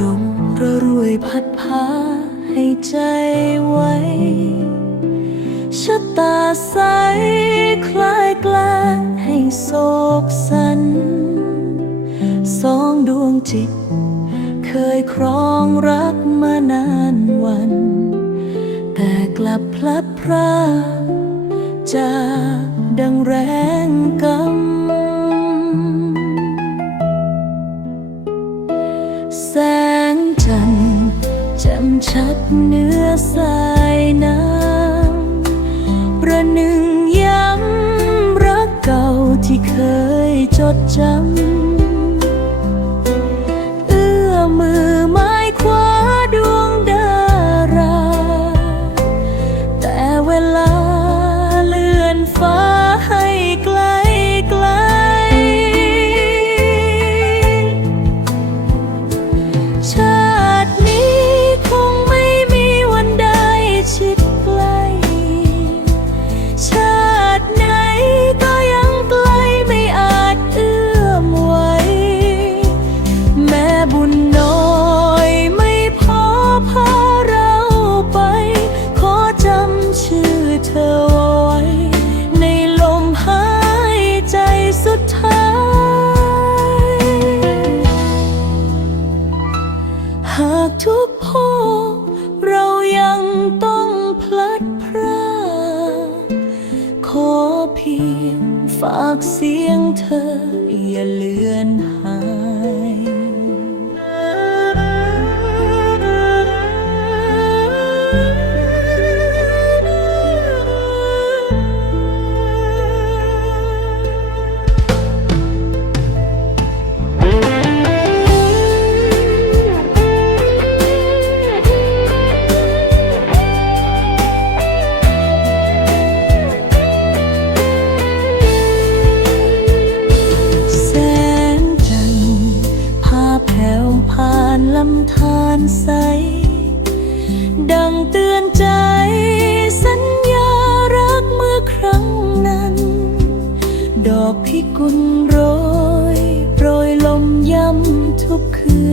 ลมร,รวยพัดพาให้ใจไว้ชะตาใสคล้ายแกล้งให้โศกสัน สองดวงจิต เคยครองรักมานานวัน แต่กลับพลัดพรากจากดังแรงกำ แสงจันทร์จำชัดเนื้อสายน้ำประหนึ่งย้ำรักเก่าที่เคยจดจำ ฝากเสียงเธออย่าเลือนห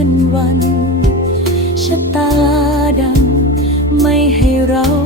นวันชะตาดังไม่ให้เรา